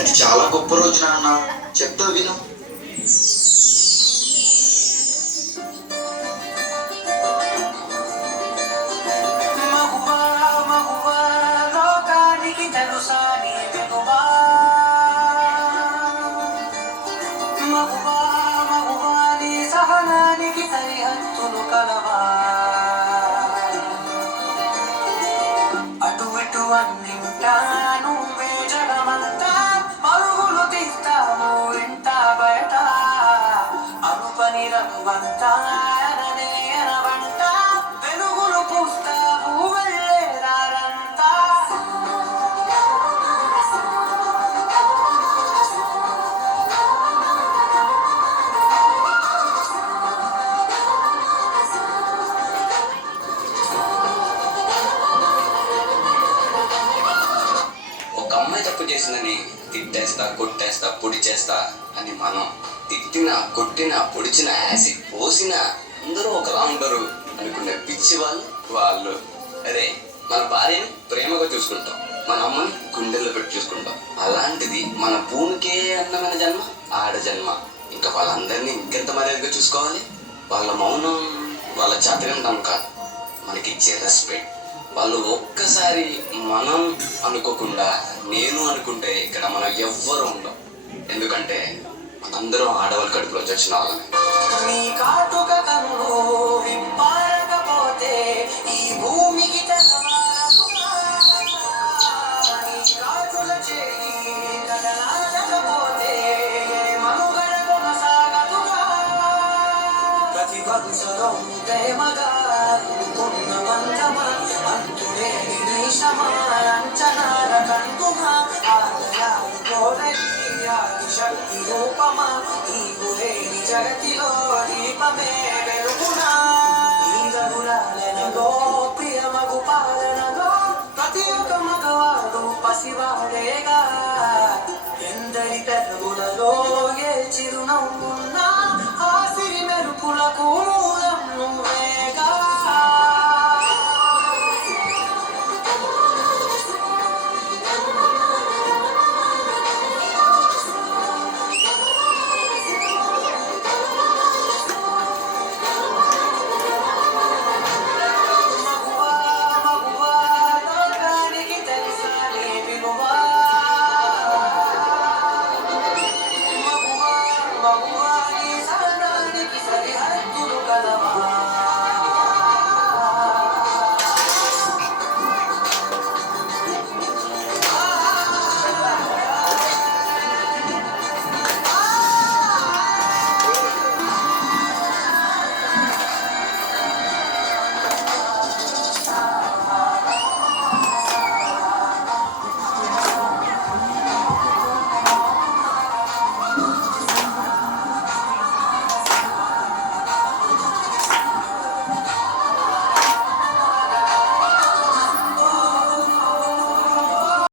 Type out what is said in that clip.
అది చాలా గొప్ప రోజు నాన్న, చెప్తా విను. సహనానికి సరిహద్దులు కలవా, అటు ఇటు అన్నింటా నువ్వే జగమంతా, పరుగులు తీస్తాము ఇంట బయట, అనుపని రవ్వంతా అననే అనవంట, వెలుగులు పూస్తావు వెళ్ళేదారంతా. ఒక అమ్మాయి తప్పు చేసిందని తిట్టేస్తా, కొట్టేస్తా, పొడి చేస్తా అని మనం తిట్టినా, కొట్టినా, పొడిచిన, యాసిడ్ పోసినా అందరూ ఒకలా ఉండరు అనుకునే పిచ్చి వాళ్ళు. అరే, మన భార్యని ప్రేమగా చూసుకుంటాం, మన అమ్మని గుండెల్లో పెట్టి చూసుకుంటాం. అలాంటిది మన భూమికే అందమైన జన్మ ఆడ జన్మ. ఇంకా వాళ్ళందరినీ ఇంకెంత మర్యాదగా చూసుకోవాలి. వాళ్ళ మౌనం వాళ్ళ చాతకంటం కాదు, మనకి ఇచ్చే రెస్పెక్ట్. వాళ్ళు ఒక్కసారి మనం అనుకోకుండా నేను అనుకుంటే ఇక్కడ మనం ఎవ్వరు ఉండం. ఎందుకంటే మనందరం ఆడవాళ్ళ కడుపులో వచ్చిన వాళ్ళని. నీ కాటుక కన్ను విప్పారకపోతే ఈ భూమికి తెలవారదుగా, నీ కాటుల చేయి కదలాడకపోతే మనుగడ కొనసాగదుగా. ప్రతి వరుసలో ప్రేమగా అనుకున్న బంధమా, అంతులేని నీశమా, అంచనాల కందుమా, ఆలయాలతోనని ఆదిశక్తి రూపమా, నీవు లేని జగతిలో దీపమే వెలుగునా. ఈ రఘురాలనలో ప్రియమగు పాలనలో ప్రతి ఒక్క మగవాడు పసివాడేగా. ఎందరి పెదవులలో ఏ చిరునవ్వున్నా